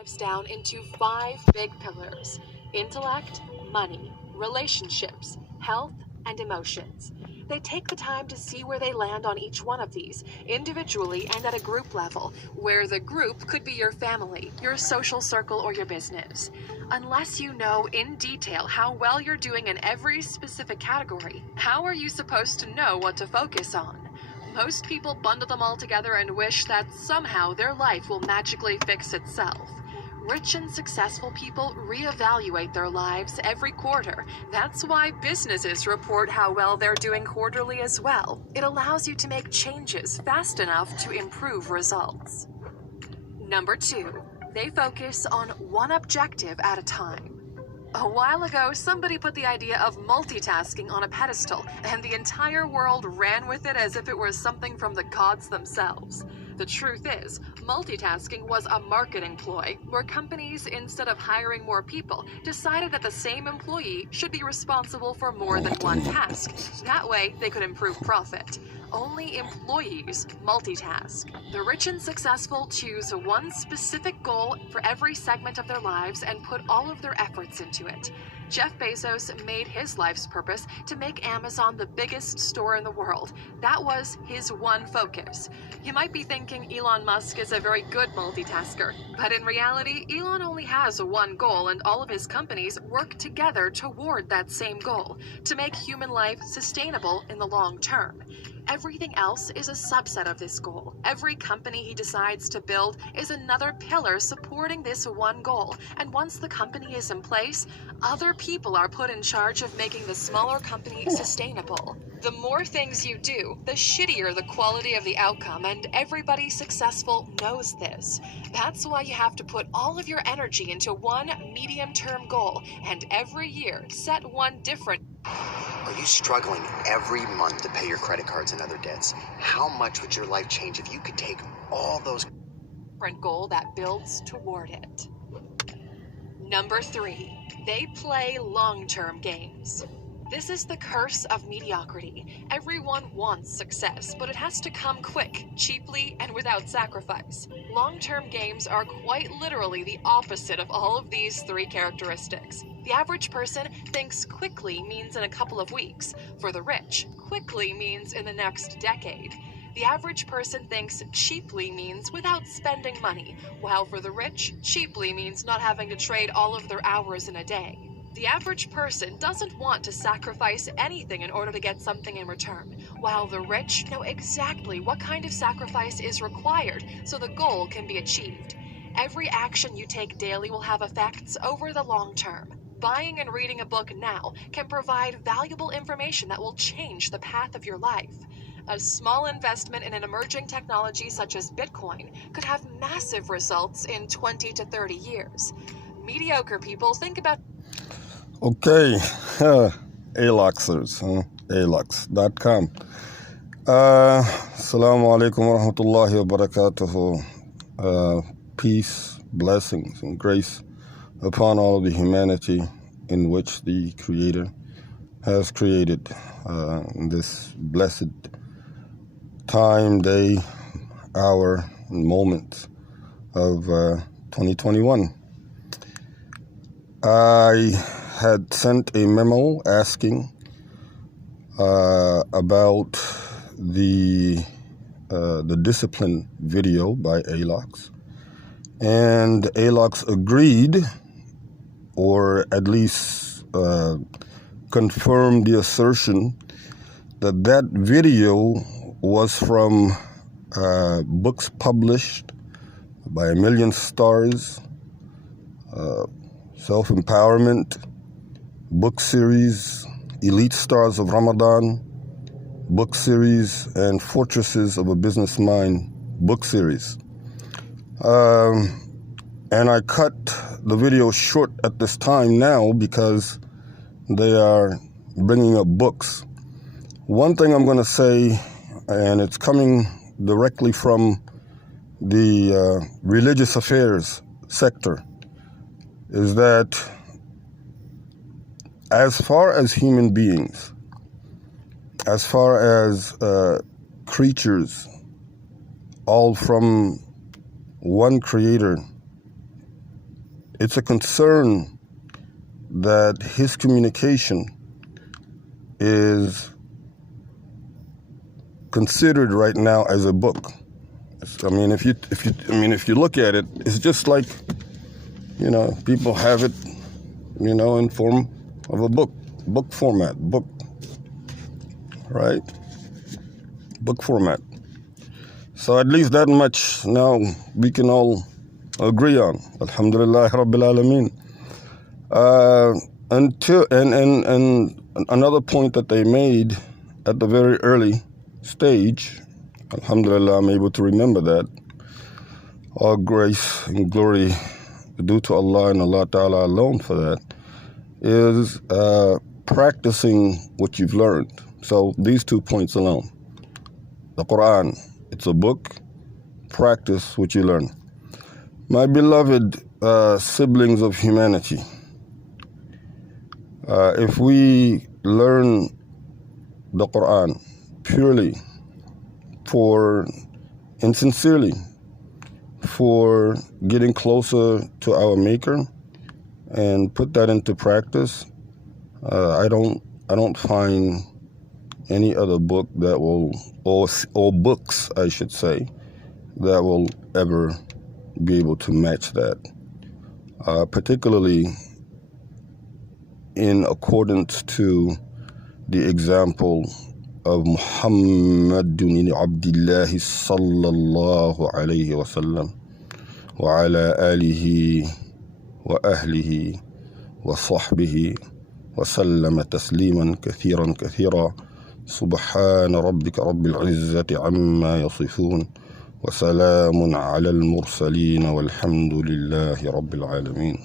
Dives down into 5 big pillars: intellect, money, relationships, health, and emotions. They take the time to see where they land on each one of these, individually and at a group level, where the group could be your family, your social circle, or your business. Unless you know in detail how well you're doing in every specific category, how are you supposed to know what to focus on? Most people bundle them all together and wish that somehow their life will magically fix itself. Rich and successful people reevaluate their lives every quarter. That's why businesses report how well they're doing quarterly as well. It allows you to make changes fast enough to improve results. Number 2, they focus on one objective at a time. A while ago, somebody put the idea of multitasking on a pedestal, and the entire world ran with it as if it were something from the gods themselves. The truth is, multitasking was a marketing ploy, where companies, instead of hiring more people, decided that the same employee should be responsible for more than one task. That way, they could improve profit. Only employees multitask. The rich and successful choose one specific goal for every segment of their lives and put all of their efforts into it. Jeff Bezos made his life's purpose to make Amazon the biggest store in the world. That was his one focus. You might be thinking Elon Musk is a very good multitasker, but in reality, Elon only has one goal, and all of his companies work together toward that same goal, to make human life sustainable in the long term. Everything else is a subset of this goal. Every company he decides to build is another pillar supporting this one goal, and once the company is in place, other people are put in charge of making the smaller company sustainable. The more things you do, the shittier the quality of the outcome, and everybody successful knows this. That's why you have to put all of your energy into one medium-term goal, and every year set one different. Are you struggling every month to pay your credit cards and other debts? How much would your life change if you could take all those different goal that builds toward it? Number 3, they play long-term games. This is the curse of mediocrity. Everyone wants success, but it has to come quick, cheaply, and without sacrifice. Long-term games are quite literally the opposite of all of these 3 characteristics. The average person thinks quickly means in a couple of weeks. For the rich, quickly means in the next decade. The average person thinks cheaply means without spending money, while for the rich, cheaply means not having to trade all of their hours in a day. The average person doesn't want to sacrifice anything in order to get something in return, while the rich know exactly what kind of sacrifice is required so the goal can be achieved. Every action you take daily will have effects over the long term. Buying and reading a book now can provide valuable information that will change the path of your life. A small investment in an emerging technology such as Bitcoin could have massive results in 20 to 30 years. Mediocre people think about... Okay, ALOXers, ALOX.com. Assalamu alaikum wa rahmatullahi wa barakatuhu. Peace, blessings, and grace upon all of the humanity in which the Creator has created in this blessed time, day, hour, and moment of 2021. I had sent a memo asking about the discipline video by ALOX, and ALOX agreed, or at least confirmed the assertion that that video was from books published by A Million Stars, Self-Empowerment book series, Elite Stars of Ramadan book series, and Fortresses of a Business Mind book series. And I cut the video short at this time now because they are bringing up books. One thing I'm going to say, and it's coming directly from the religious affairs sector, is that as far as human beings, as far as creatures, all from one creator, it's a concern that his communication is considered right now as a book. I mean, if you look at it, it's just like, people have it, in form of a book format, right? Book format. So at least that much now we can all agree on. Alhamdulillah Rabbil Alameen. And another point that they made at the very early stage, alhamdulillah, I'm able to remember that. All grace and glory due to Allah and Allah Ta'ala alone for that, is practicing what you've learned. So these 2 points alone. The Quran, it's a book. Practice what you learn. My beloved siblings of humanity, if we learn the Quran purely and sincerely for getting closer to our Maker and put that into practice, I don't find any other book that will, or books, I should say, that will ever be able to match that. Particularly in accordance to the example of Muhammadun Abdillahi sallallahu alayhi wa sallam wa ala alihi wa ahlihi wa sahbihi wa sallama tasliman kathiran kathira. سبحان ربك رب العزة عما يصفون وسلام على المرسلين والحمد لله رب العالمين.